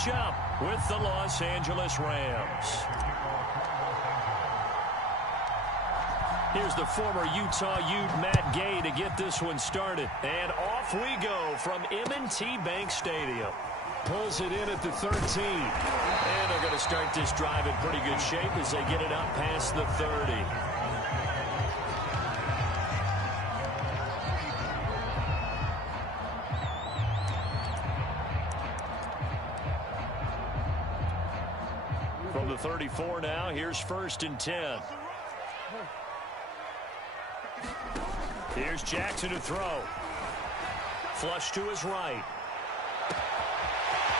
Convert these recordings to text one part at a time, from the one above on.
matchup with the Los Angeles Rams. Here's the former Utah Ute Matt Gay to get this one started. And off we go from M&T Bank Stadium. Pulls it in at the 13. And they're going to start this drive in pretty good shape as they get it up past the 30. From the 34 now, here's 1st and 10. Here's Jackson to throw. Flush to his right.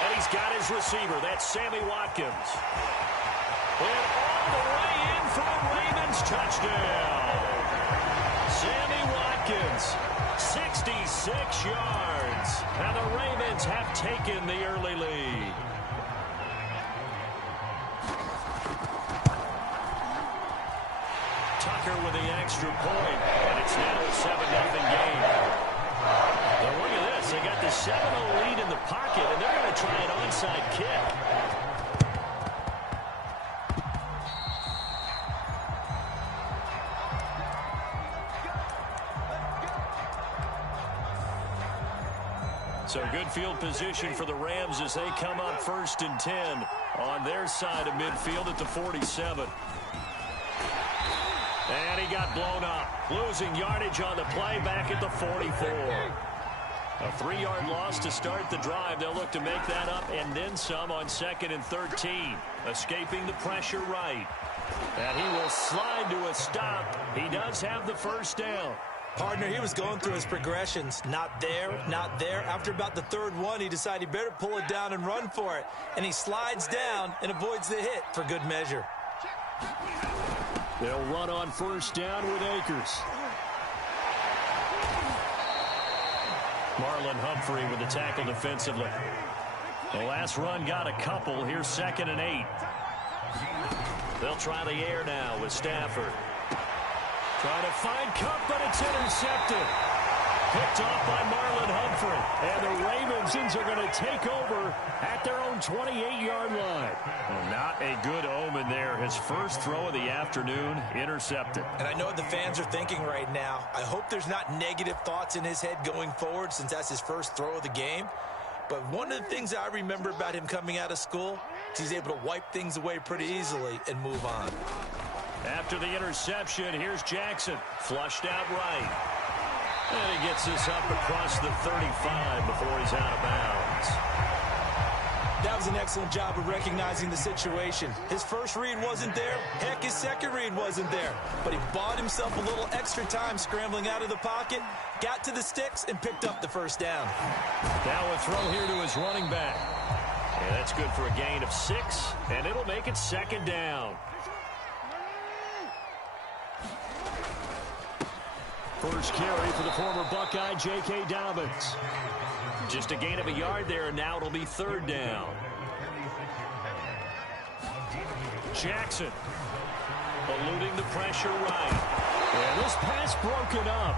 And he's got his receiver. That's Sammy Watkins. And all the way in for a Ravens touchdown. Sammy Watkins, 66 yards. And the Ravens have taken the early lead. Tucker with the extra point, and it's now a 7-0 game. Now look at this. They got the 7-0 lead in the pocket, and they're going to try an onside kick. So good field position for the Rams as they come up 1st and 10 on their side of midfield at the 47. And he got blown up, losing yardage on the play back at the 44. A 3-yard loss to start the drive. They'll look to make that up and then some on 2nd and 13. Escaping the pressure right. And he will slide to a stop. He does have the 1st down. Partner, he was going through his progressions. Not there, not there. After about the 3rd one, he decided he better pull it down and run for it. And he slides down and avoids the hit for good measure. They'll run on 1st down with Akers. Marlon Humphrey with the tackle defensively. The last run got a couple. Here's 2nd and 8. They'll try the air now with Stafford. Trying to find Cup, but it's intercepted. Picked off by Marlon Humphrey. And the Ravens are going to take over at their own 28-yard line. Well, not a good omen there. His first throw of the afternoon intercepted. And I know what the fans are thinking right now. I hope there's not negative thoughts in his head going forward since that's his first throw of the game. But one of the things I remember about him coming out of school is he's able to wipe things away pretty easily and move on. After the interception, here's Jackson. Flushed out right. And he gets this up across the 35 before he's out of bounds. That was an excellent job of recognizing the situation. His first read wasn't there. Heck, his second read wasn't there. But he bought himself a little extra time scrambling out of the pocket, got to the sticks, and picked up the 1st down. Now a throw here to his running back. And that's good for a gain of 6, and it'll make it 2nd down. First carry for the former Buckeye, J.K. Dobbins. Just a gain of a yard there, and now it'll be 3rd down. Jackson eluding the pressure right. And this pass broken up.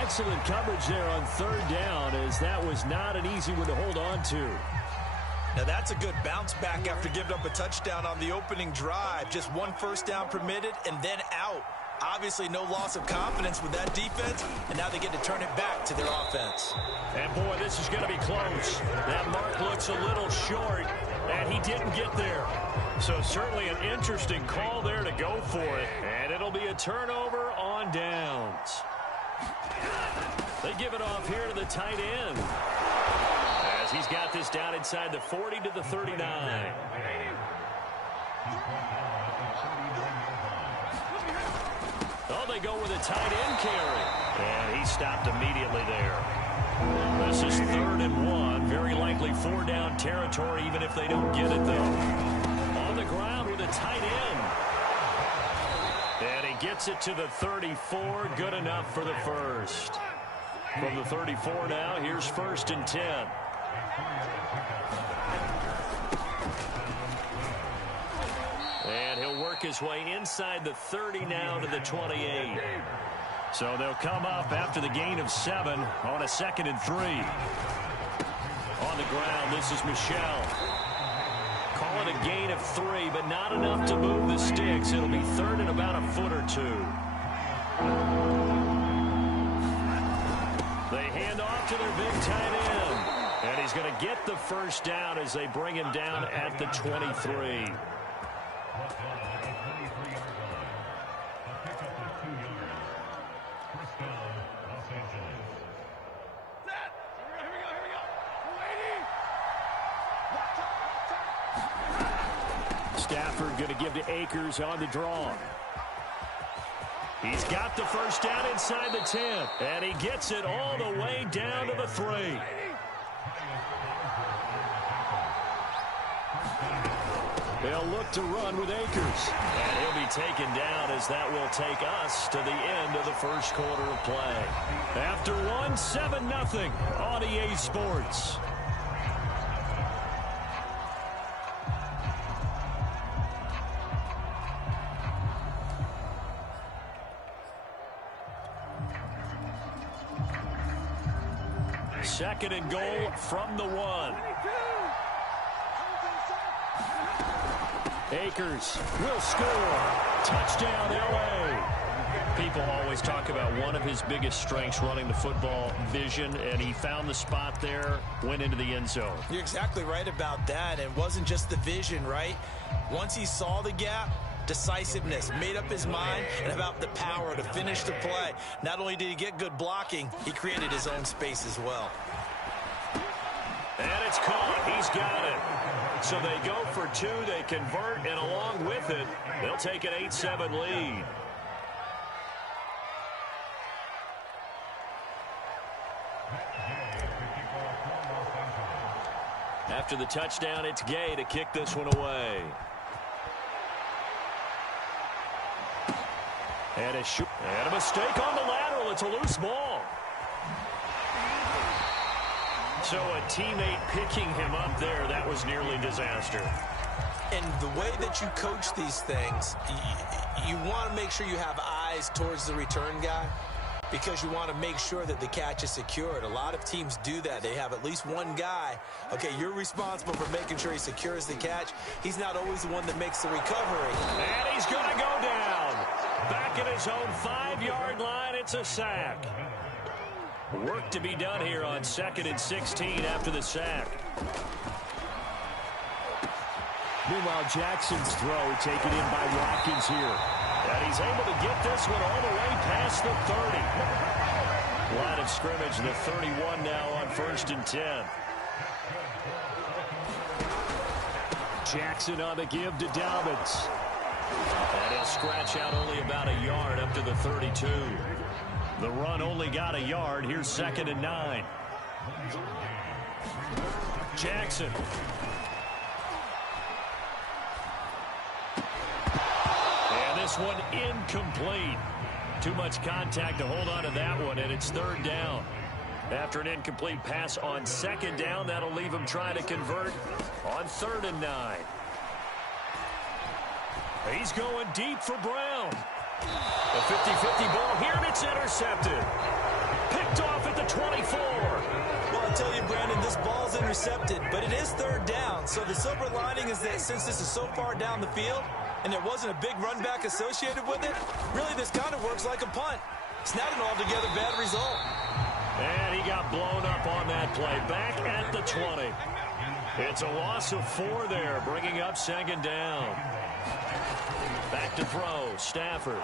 Excellent coverage there on 3rd down, as that was not an easy one to hold on to. Now that's a good bounce back after giving up a touchdown on the opening drive. Just 1 first down permitted and then out. Obviously no loss of confidence with that defense, and now they get to turn it back to their offense. And boy, this is going to be close. That mark looks a little short, and he didn't get there. So certainly an interesting call there to go for it, and it'll be a turnover on downs. They give it off here to the tight end, as he's got this down inside the 40 to the 39. Oh, they go with a tight end carry. And he stopped immediately there. This is 3rd and 1. Very likely 4-down territory, even if they don't get it, though. On the ground with a tight end. And he gets it to the 34. Good enough for the 1st. From the 34 now, here's 1st and 10. And he'll work his way inside the 30 now to the 28. So they'll come up after the gain of 7 on a 2nd and 3. On the ground, this is Michel. call it a gain of 3, but not enough to move the sticks. It'll be third and about a foot or two. They hand off to their big tight end. And he's going to get the first down as they bring him down at the 23. Stafford going to give to Akers on the draw. He's got the first down inside the 10, and he gets it all the way down to the 3. They'll look to run with Akers, and he'll be taken down as that will take us to the end of the first quarter of play. After one, 7-0 on EA Sports. Second and goal from the 1. Akers will score. Touchdown, L.A. People always talk about one of his biggest strengths running the football, vision, and he found the spot there, went into the end zone. You're exactly right about that. It wasn't just the vision, right? Once he saw the gap, decisiveness, made up his mind, and about the power to finish the play. Not only did he get good blocking, he created his own space as well. And it's caught. He's got it. So they go for 2. They convert, and along with it, they'll take an 8-7 lead. After the touchdown, it's Gay to kick this one away. And a mistake on the lateral. It's a loose ball. So a teammate picking him up there, that was nearly disaster. And the way that you coach these things, you want to make sure you have eyes towards the return guy because you want to make sure that the catch is secured. A lot of teams do that. They have at least one guy. Okay, you're responsible for making sure he secures the catch. He's not always the one that makes the recovery. And he's going to go down. Back at his own 5-yard line, it's a sack. Work to be done here on 2nd and 16 after the sack. Meanwhile, Jackson's throw taken in by Watkins here. And he's able to get this one all the way past the 30. Line of scrimmage, the 31 now on 1st and 10. Jackson on the give to Dobbins. And he'll scratch out only about a yard up to the 32. The run only got a yard. Here's 2nd and 9. Jackson. And this one incomplete. Too much contact to hold on to that one, and it's 3rd down. After an incomplete pass on 2nd down, that'll leave him trying to convert on 3rd and 9. He's going deep for Brown. A 50-50 ball here, and it's intercepted. Picked off at the 24. Well, I tell you, Brandon, this ball's intercepted, but it is 3rd down. So the silver lining is that since this is so far down the field and there wasn't a big run back associated with it, really this kind of works like a punt. It's not an altogether bad result. And he got blown up on that play. Back at the 20. It's a loss of 4 there, bringing up 2nd down. Back to throw, Stafford.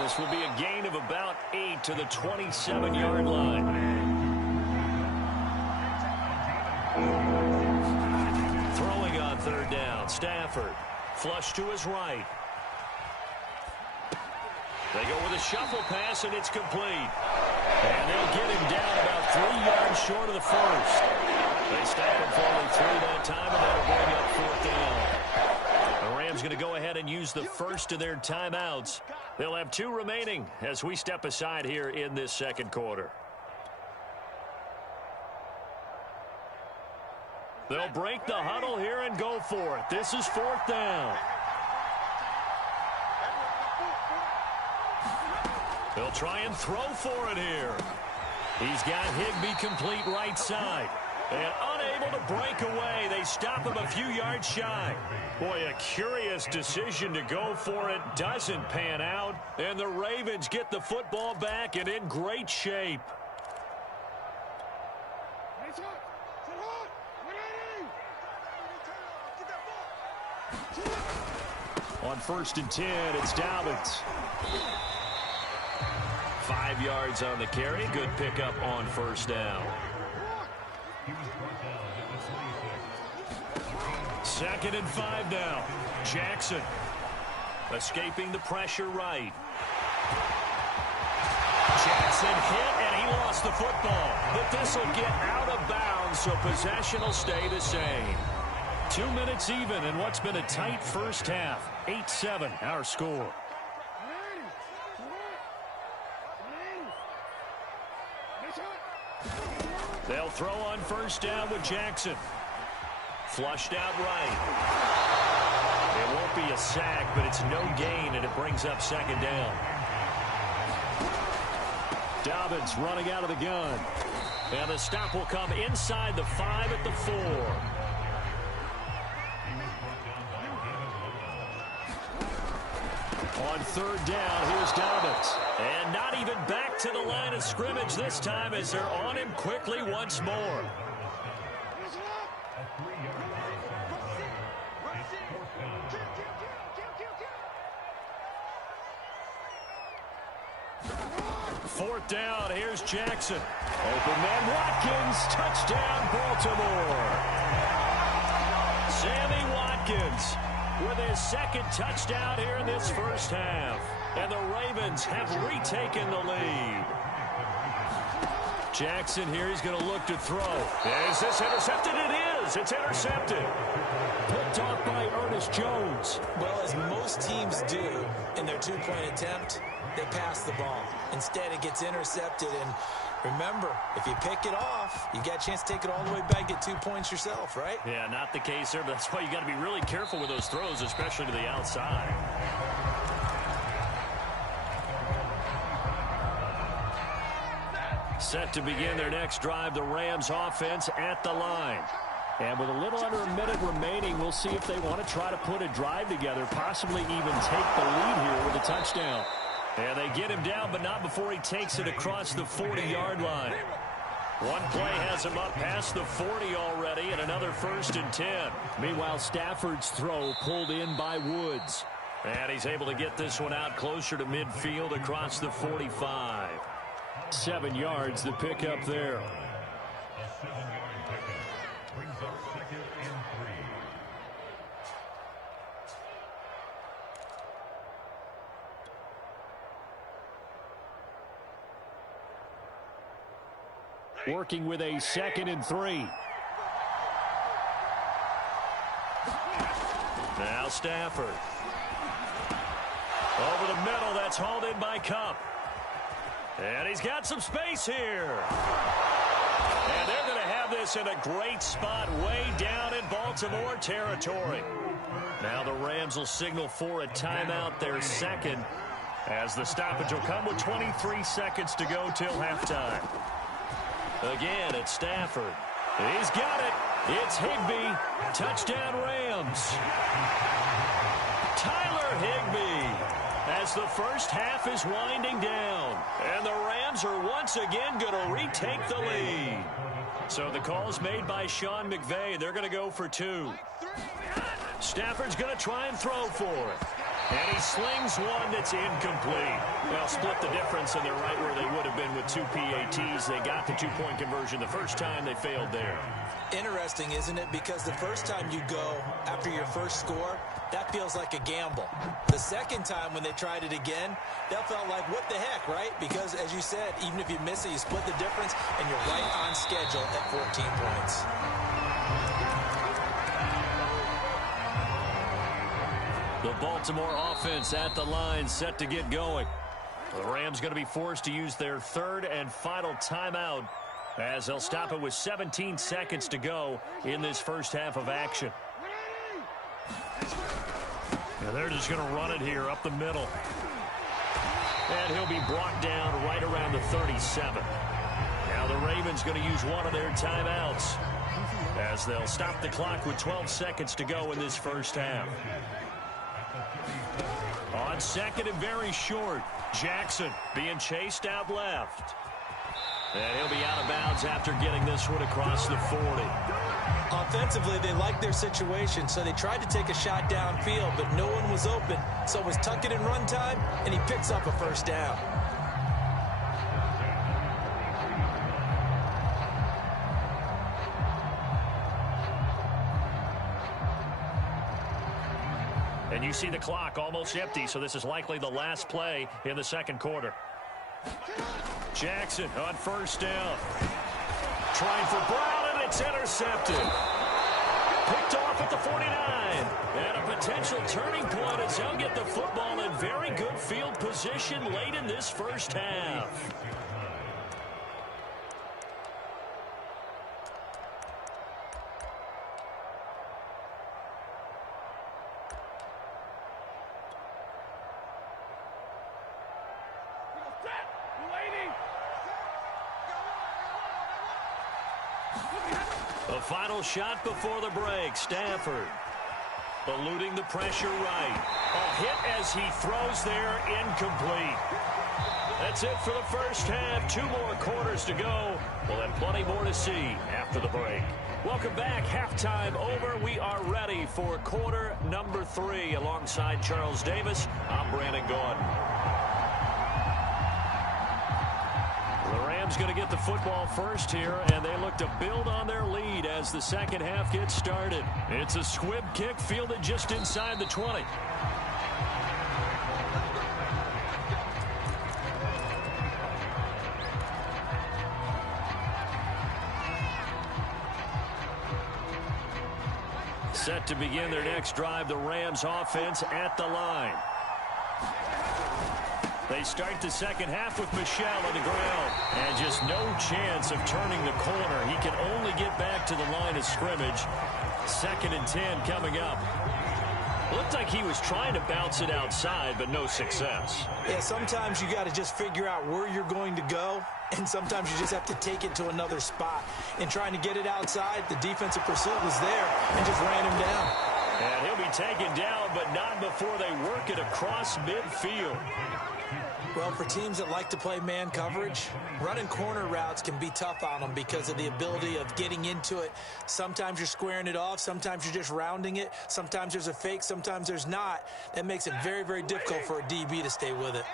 This will be a gain of about 8 to the 27-yard line. Throwing on 3rd down, Stafford. Flush to his right. They go with a shuffle pass, and it's complete. And they'll get him down about 3 yards short of the first. They stop him for only 3 that time, and that'll bring up 4th down. The Rams going to go ahead and use the first of their timeouts. They'll have 2 remaining as we step aside here in this 2nd quarter. They'll break the huddle here and go for it. This is 4th down. They'll try and throw for it here. He's got Higbee complete right side. And unable to break away. They stop him a few yards shy. Boy, a curious decision to go for it. Doesn't pan out. And the Ravens get the football back and in great shape. On 1st and 10, it's Dobbins. 5 yards on the carry. Good pickup on 1st down. 2nd and 5 now. Jackson escaping the pressure right. Jackson hit, and he lost the football. But this will get out of bounds, so possession will stay the same. 2 minutes even in what's been a tight first half. 8-7, our score. They'll throw on 1st down with Jackson. Flushed out right. It won't be a sack, but it's no gain, and it brings up 2nd down. Dobbins running out of the gun. And the stop will come inside the 5 at the 4. On 3rd down, here's Dobbins. And not even back to the line of scrimmage this time as they're on him quickly once more. Fourth down, here's Jackson. Open man Watkins, touchdown Baltimore. Sammy Watkins with his 2nd touchdown here in this first half. And the Ravens have retaken the lead. Jackson here, he's going to look to throw. Is this intercepted? It is. It's intercepted. Picked off by Ernest Jones. Well, as most teams do in their 2-point attempt, they pass the ball. Instead, it gets intercepted. And remember, if you pick it off, you got a chance to take it all the way back, get 2 points yourself, right? Yeah, not the case there, but that's why you got to be really careful with those throws, especially to the outside. Set to begin their next drive, the Rams offense at the line. And with a little under a minute remaining, we'll see if they want to try to put a drive together, possibly even take the lead here with a touchdown. And they get him down, but not before he takes it across the 40-yard line. One play has him up past the 40 already, and another 1st and 10. Meanwhile, Stafford's throw pulled in by Woods. And he's able to get this one out closer to midfield across the 45. 7 yards, the pickup there. Working with a 2nd and 3. Now Stafford. Over the middle, that's hauled in by Kupp. And he's got some space here. And they're going to have this in a great spot way down in Baltimore territory. Now the Rams will signal for a timeout, their 2nd, as the stoppage will come with 23 seconds to go till halftime. Again, it's Stafford. He's got it. It's Higbee. Touchdown Rams. Tyler Higbee as the first half is winding down. And the Rams are once again going to retake the lead. So the call's made by Sean McVay. They're going to go for 2. Stafford's going to try and throw for it. And he slings one that's incomplete. Well, split the difference, and they're right where they would have been with 2 PATs. They got the 2-point conversion the first time. They failed there. Interesting, isn't it? Because the first time you go after your first score, that feels like a gamble. The second time when they tried it again, that felt like, what the heck, right? Because, as you said, even if you miss it, you split the difference, and you're right on schedule at 14 points. The Baltimore offense at the line, set to get going. The Rams going to be forced to use their 3rd and final timeout as they'll stop it with 17 seconds to go in this first half of action. And they're just going to run it here up the middle. And he'll be brought down right around the 37. Now the Ravens going to use one of their timeouts as they'll stop the clock with 12 seconds to go in this first half. On second and very short, Jackson being chased out left. And he'll be out of bounds after getting this one across the 40. Offensively, they liked their situation, so they tried to take a shot downfield, but no one was open. So it was tuck it and run time, and he picks up a first down. And you see the clock almost empty, so this is likely the last play in the second quarter. Jackson on first down. Trying for Brown, and it's intercepted. Picked off at the 49. And a potential turning point as they'll get the football in very good field position late in this first half. The final shot before the break. Stafford eluding the pressure right. A hit as he throws there, incomplete. That's it for the first half. 2 more quarters to go. We'll have plenty more to see after the break. Welcome back. Halftime over. We are ready for quarter number 3. Alongside Charles Davis, I'm Brandon Gordon. The Rams going to get the football first here, and they look to build on their lead as the second half gets started. It's a squib kick fielded just inside the 20. Set to begin their next drive, the Rams offense at the line. They start the second half with Michel on the ground. And just no chance of turning the corner. He can only get back to the line of scrimmage. 2nd and 10 coming up. Looked like he was trying to bounce it outside, but no success. Yeah, sometimes you got to just figure out where you're going to go, and sometimes you just have to take it to another spot. In trying to get it outside, the defensive pursuit was there and just ran him down. And he'll be taken down, but not before they work it across midfield. Well, for teams that like to play man coverage, running corner routes can be tough on them because of the ability of getting into it. Sometimes you're squaring it off. Sometimes you're just rounding it. Sometimes there's a fake. Sometimes there's not. That makes it very, very difficult for a DB to stay with it.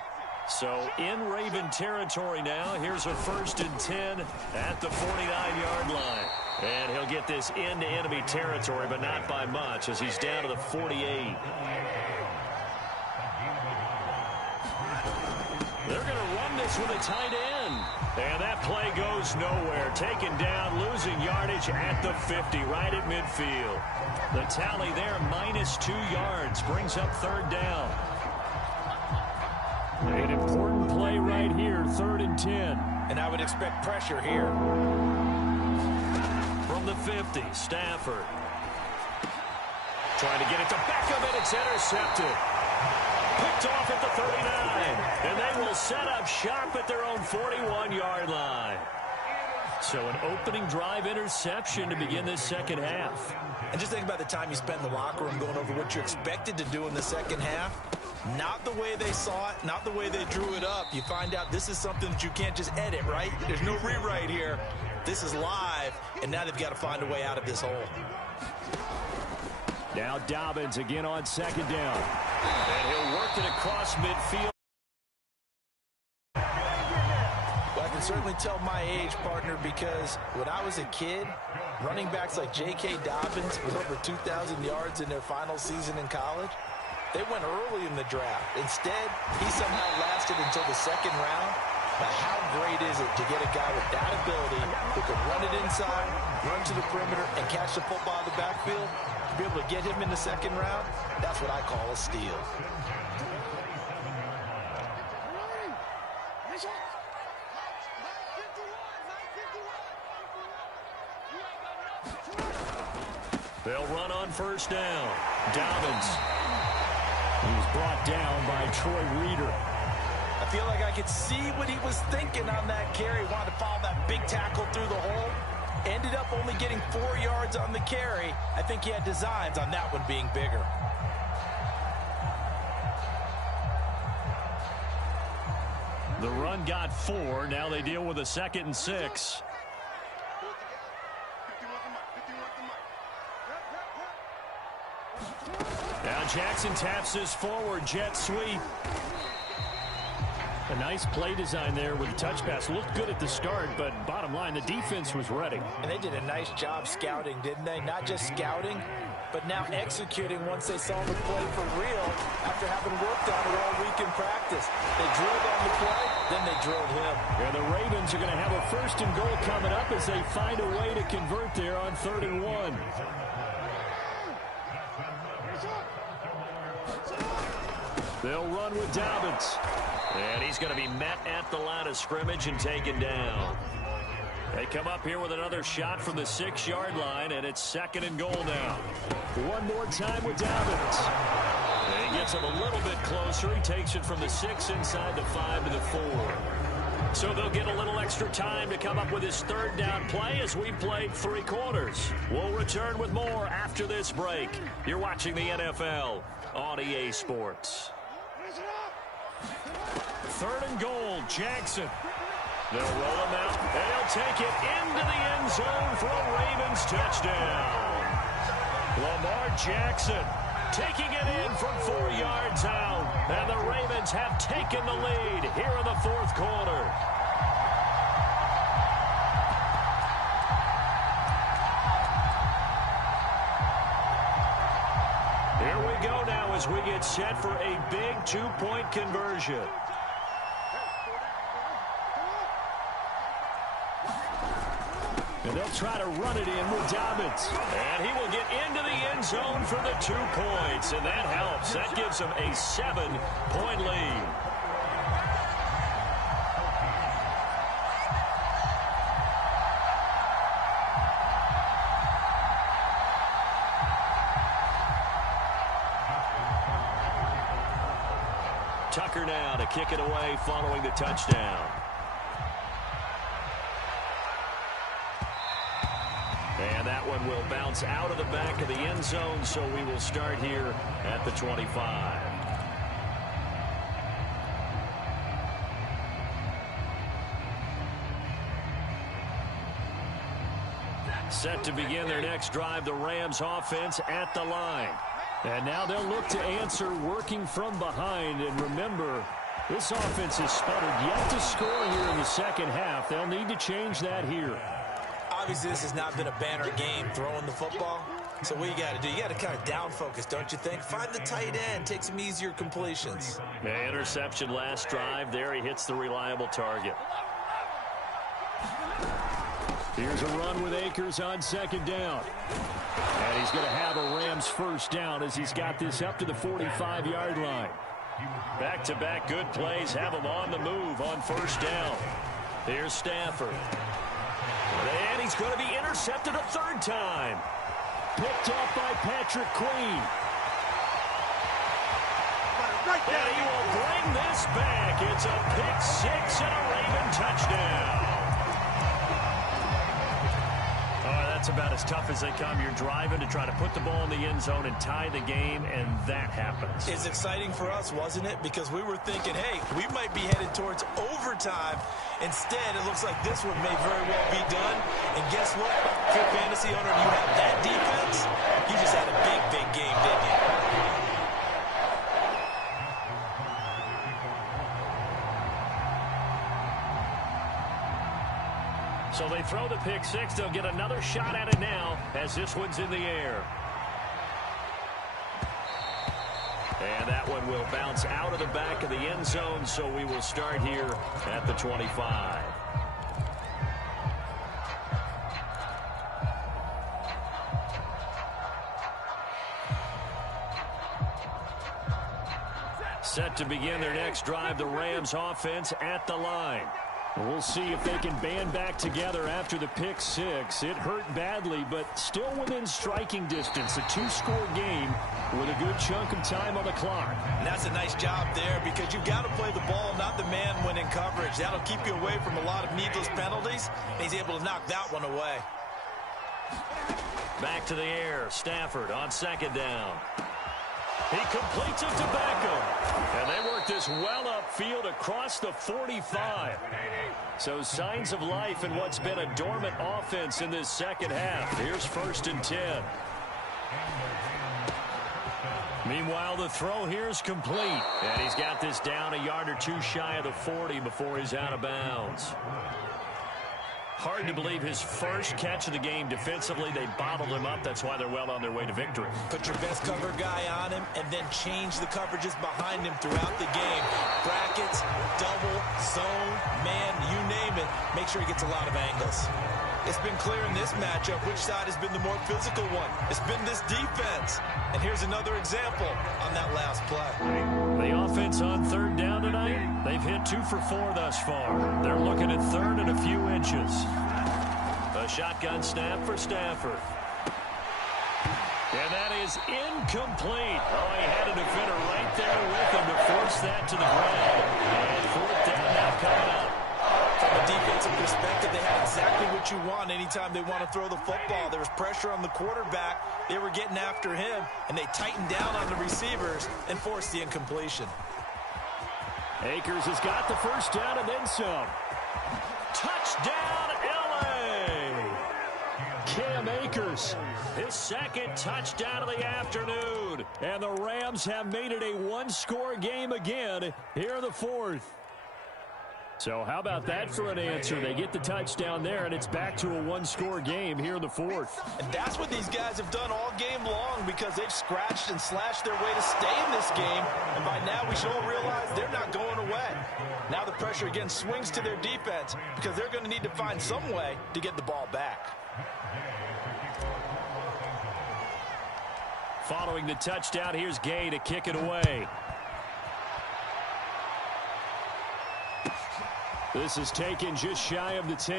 So in Raven territory now. Here's a 1st and 10 at the 49-yard line. And he'll get this into enemy territory, but not by much as he's down to the 48. They're going to run this with a tight end. And that play goes nowhere. Taken down, losing yardage at the 50, right at midfield. The tally there, -2 yards, brings up 3rd down. An important play right here, 3rd and 10. And I would expect pressure here. From the 50, Stafford. Trying to get it to Beckham, and it's intercepted. Picked off at the 39, and they will set up shop at their own 41-yard line. So an opening drive interception to begin this second half. And just think about the time you spent in the locker room going over what you expected to do in the second half. Not the way they saw it, not the way they drew it up. You find out this is something that you can't just edit, right? There's no rewrite here. This is live, and now they've got to find a way out of this hole. Now Dobbins again on 2nd down. And he'll work it across midfield. Well, I can certainly tell my age, partner, because when I was a kid, running backs like J.K. Dobbins with over 2,000 yards in their final season in college, they went early in the draft. Instead, he somehow lasted until the 2nd round. But how great is it to get a guy with that ability who can run it inside, run to the perimeter, and catch the football in the backfield? To be able to get him in the 2nd round, that's what I call a steal. They'll run on 1st down. Dobbins. He's brought down by Troy Reeder. I feel like I could see what he was thinking on that carry. Wanted to follow that big tackle through the hole. Ended up only getting 4 yards on the carry. I think he had designs on that one being bigger. The run got 4. Now they deal with a 2nd and 6. Now Jackson taps this forward jet sweep. A nice play design there with the touch pass. Looked good at the start, but bottom line, the defense was ready. And they did a nice job scouting, didn't they? Not just scouting, but now executing once they saw the play for real after having worked on it all week in practice. They drilled on the play, then they drilled him. Yeah, the Ravens are going to have a 1st and goal coming up as they find a way to convert there on 3rd and 1. They'll run with Dobbins. And he's going to be met at the line of scrimmage and taken down. They come up here with another shot from the 6-yard line, and it's 2nd and goal now. One more time with Dobbins. And he gets him a little bit closer. He takes it from the 6 inside the 5 to the 4. So they'll get a little extra time to come up with his 3rd down play as we played 3 quarters. We'll return with more after this break. You're watching the NFL on EA Sports. 3rd and goal, Jackson. They'll roll him out, and he'll take it into the end zone for a Ravens touchdown. Lamar Jackson taking it in from 4 yards out, and the Ravens have taken the lead here in the 4th quarter. Here we go now as we get set for a big 2-point conversion. And they'll try to run it in with Dobbins. And he will get into the end zone for the 2 points, and that helps. That gives him a 7-point lead. Tucker now to kick it away following the touchdown. And that one will bounce out of the back of the end zone, so we will start here at the 25. Set to begin their next drive, the Rams offense at the line. And now they'll look to answer working from behind. And remember, this offense has sputtered yet to score here in the 2nd half. They'll need to change that here. Obviously, this has not been a banner game throwing the football. So what you got to do, you got to kind of down focus, don't you think? Find the tight end, take some easier completions. Yeah, interception last drive. There he hits the reliable target. Here's a run with Akers on 2nd down. And he's going to have a Rams 1st down as he's got this up to the 45-yard line. Back-to-back good plays have him on the move on 1st down. Here's Stafford. And he's going to be intercepted a 3rd time. Picked off by Patrick Queen. And he will bring this back. It's a pick 6 and a Raven touchdown. That's about as tough as they come. You're driving to try to put the ball in the end zone and tie the game, and that happens. It's exciting for us, wasn't it? Because we were thinking, hey, we might be headed towards overtime. Instead, it looks like this one may very well be done. And guess what? If you're a fantasy owner and you have that defense, you just had a big, big game, didn't you? So they throw the pick 6. They'll get another shot at it now as this one's in the air. And that one will bounce out of the back of the end zone, so we will start here at the 25. Set to begin their next drive, the Rams offense at the line. We'll see if they can band back together after the pick six. It hurt badly, but still within striking distance. A two-score game with a good chunk of time on the clock. And that's a nice job there because you've got to play the ball, not the man when in coverage. That'll keep you away from a lot of needless penalties. And he's able to knock that one away. Back to the air. Stafford on second down. He completes it to Beckham. And they work this well upfield across the 45. So signs of life in what's been a dormant offense in this second half. Here's 1st and 10. Meanwhile, the throw here is complete. And he's got this down a yard or two shy of the 40 before he's out of bounds. Hard to believe his first catch of the game defensively. They bottled him up. That's why they're well on their way to victory. Put your best cover guy on him and then change the coverages behind him throughout the game. Brackets, double, zone, man, you name it. Make sure he gets a lot of angles. It's been clear in this matchup which side has been the more physical one. It's been this defense. And here's another example on that last play. The offense on 3rd down tonight, they've hit 2 for 4 thus far. They're looking at 3rd and a few inches. A shotgun snap for Stafford. And that is incomplete. Oh, he had a defender right there with him to force that to the ground. And 4th down now coming up. From a defensive perspective, they had exactly what you want anytime they want to throw the football. There was pressure on the quarterback. They were getting after him, and they tightened down on the receivers and forced the incompletion. Akers has got the 1st down and then some. Touchdown, L.A. Cam Akers. His 2nd touchdown of the afternoon. And the Rams have made it a one-score game again here in the 4th. So how about that for an answer? They get the touchdown there, and it's back to a one-score game here in the 4th. And that's what these guys have done all game long because they've scratched and slashed their way to stay in this game. And by now we should all realize they're not going away. Now the pressure again swings to their defense because they're going to need to find some way to get the ball back. Following the touchdown, here's Gay to kick it away. This is taken just shy of the 10.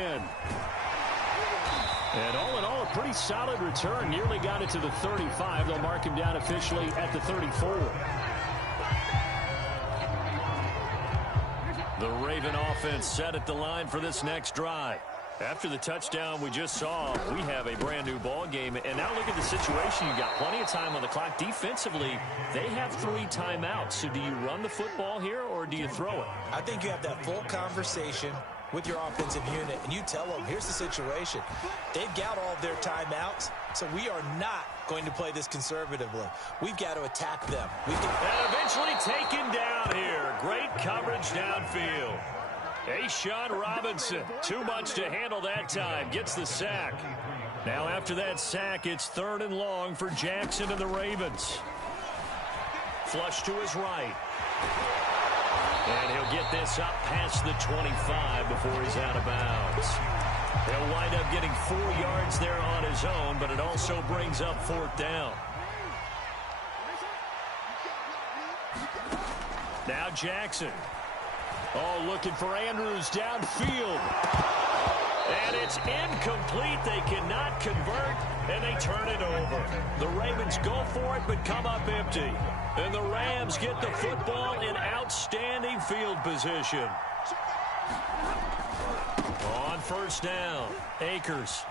And all in all, a pretty solid return. Nearly got it to the 35. They'll mark him down officially at the 34. The Raven offense set at the line for this next drive. After the touchdown we just saw, we have a brand new ball game. And now look at the situation. You've got plenty of time on the clock. Defensively, they have 3 timeouts. So do you run the football here or do you throw it? I think you have that full conversation with your offensive unit, and you tell them, here's the situation. They've got all of their timeouts, so we are not going to play this conservatively. We've got to attack them. And eventually taken down here. Great coverage downfield. Sean Robinson, too much to handle that time, gets the sack. Now after that sack, it's 3rd and long for Jackson and the Ravens. Flush to his right. And he'll get this up past the 25 before he's out of bounds. He'll wind up getting 4 yards there on his own, but it also brings up 4th down. Now Jackson. Oh, looking for Andrews downfield. And it's incomplete. They cannot convert, and they turn it over. The Ravens go for it, but come up empty. And the Rams get the football in outstanding field position. On 1st down, Akers.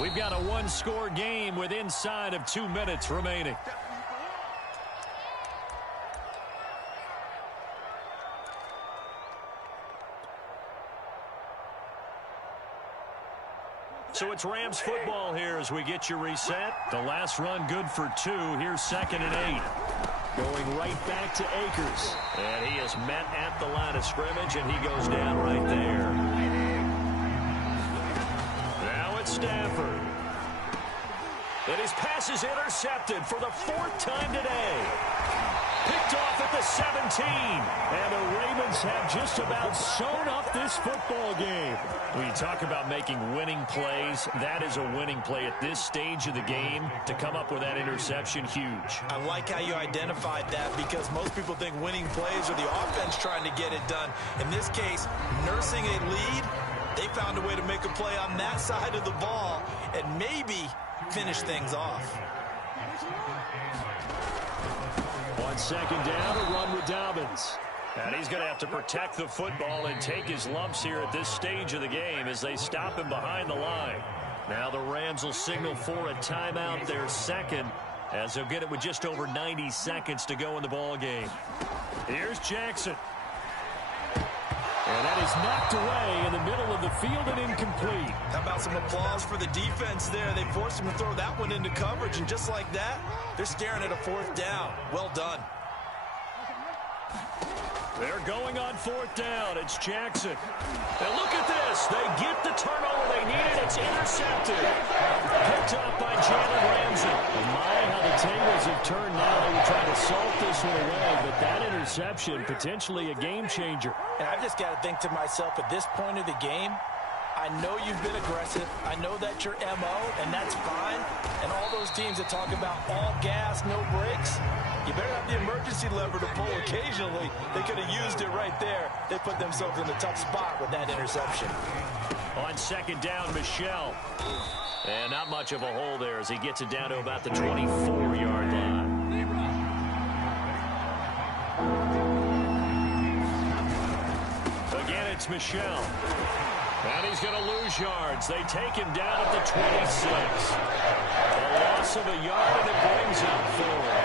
We've got a one-score game with inside of 2 minutes remaining. So it's Rams football here as we get you reset. The last run good for 2. Here's 2nd and 8. Going right back to Akers. And he is met at the line of scrimmage, and he goes down right there. Now it's Stafford. And his pass is intercepted for the 4th time today. Picked off at the 17. And the Ravens have just about sewn up this football game. When you talk about making winning plays, that is a winning play at this stage of the game. To come up with that interception, huge. I like how you identified that, because most people think winning plays are the offense trying to get it done. In this case, nursing a lead, they found a way to make a play on that side of the ball and maybe finish things off. On second down, a run with Dobbins. And he's going to have to protect the football and take his lumps here at this stage of the game as they stop him behind the line. Now the Rams will signal for a timeout, their second, as they'll get it with just over 90 seconds to go in the ball game. Here's Jackson. And that is knocked away in the middle of the field and incomplete. How about some applause for the defense there? They forced him to throw that one into coverage, and just like that, they're staring at a fourth down. Well done. They're going on fourth down. It's Jackson. And look at this. They get the turnover they needed. It's intercepted. Picked up by Jalen Ramsey. And my, how the tables have turned now. They were trying to salt this one away, but that interception, potentially a game changer. And I've just got to think to myself, at this point of the game, I know you've been aggressive. I know that's your MO, and that's fine. And all those teams that talk about all gas, no brakes, you better have the emergency lever to pull occasionally. They could have used it right there. They put themselves in a tough spot with that interception. On second down, Michel. And not much of a hole there as he gets it down to about the 24-yard line. Again, it's Michel. And he's going to lose yards. They take him down at the 26. A loss of a yard, and it brings up forward.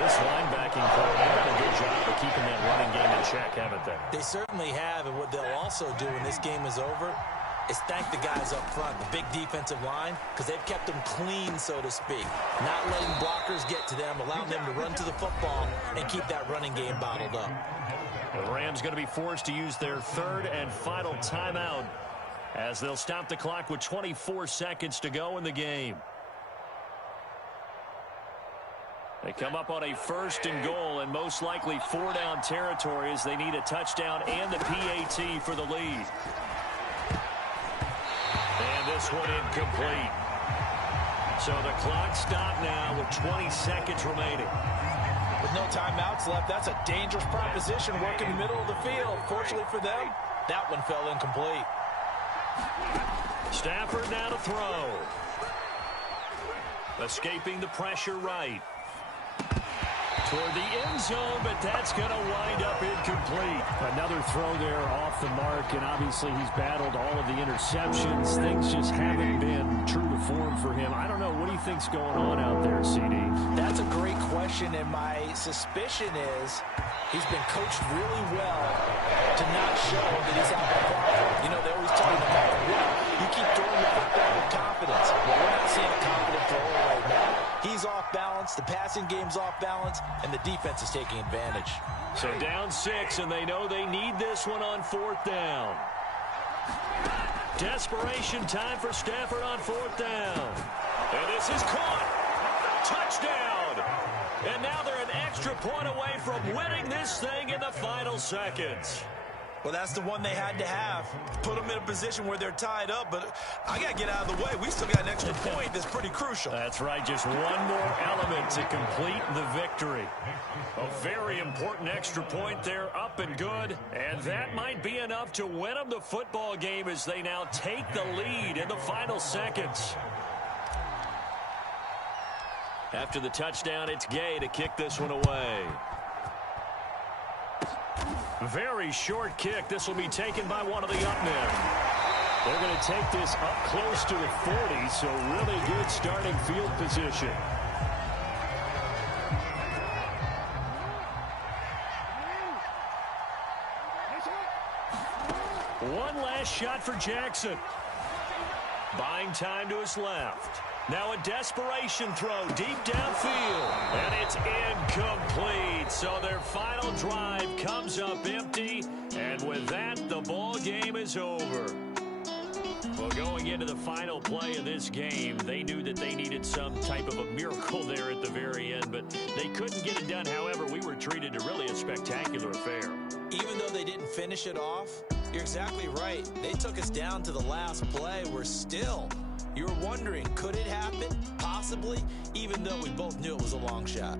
This linebacking core, they've done a good job of keeping that running game in check, haven't they? They certainly have, and what they'll also do when this game is over is thank the guys up front, the big defensive line, because they've kept them clean, so to speak. Not letting blockers get to them, allowing them to run to the football and keep that running game bottled up. The Rams going to be forced to use their third and final timeout as they'll stop the clock with 24 seconds to go in the game. They come up on a first and goal and most likely four-down territory as they need a touchdown and the PAT for the lead. And this one incomplete. So the clock stopped now with 20 seconds remaining. With no timeouts left, that's a dangerous proposition working the middle of the field. Fortunately for them, that one fell incomplete. Stafford now to throw. Escaping the pressure right. Toward the end zone, but that's going to wind up incomplete. Another throw there off the mark, and obviously he's battled all of the interceptions. Things just haven't been true to form for him. I don't know. What do you think's going on out there, CD? That's a great question, and my suspicion is he's been coached really well to not show that he's out there. You know, they always tell you no matter what, you keep throwing the football with confidence. Well, we're not seeing a confident thrower right now. He's off balance, the passing game's off balance, and the defense is taking advantage. So down 6, and they know they need this one on fourth down. Desperation time for Stafford on fourth down. And this is caught. Touchdown. And now they're an extra point away from winning this thing in the final seconds. Well, that's the one they had to have. Put them in a position where they're tied up, but I got to get out of the way. We still got an extra point that's pretty crucial. That's right, just one more element to complete the victory. A very important extra point there, up and good, and that might be enough to win them the football game as they now take the lead in the final seconds. After the touchdown, it's Gay to kick this one away. Very short kick. This will be taken by one of the up men. They're going to take this up close to the 40, so really good starting field position. One last shot for Jackson. Buying time to his left. Now a desperation throw deep downfield. And it's incomplete. So their final drive comes up empty. And with that, the ball game is over. Well, going Going into the final play of this game, they knew that they needed some type of a miracle there at the very end, but they couldn't get it done. However, we were treated to really a spectacular affair. Even though they didn't finish it off, you're exactly right. They took us down to the last play. You were wondering, could it happen? Possibly, even though we both knew it was a long shot.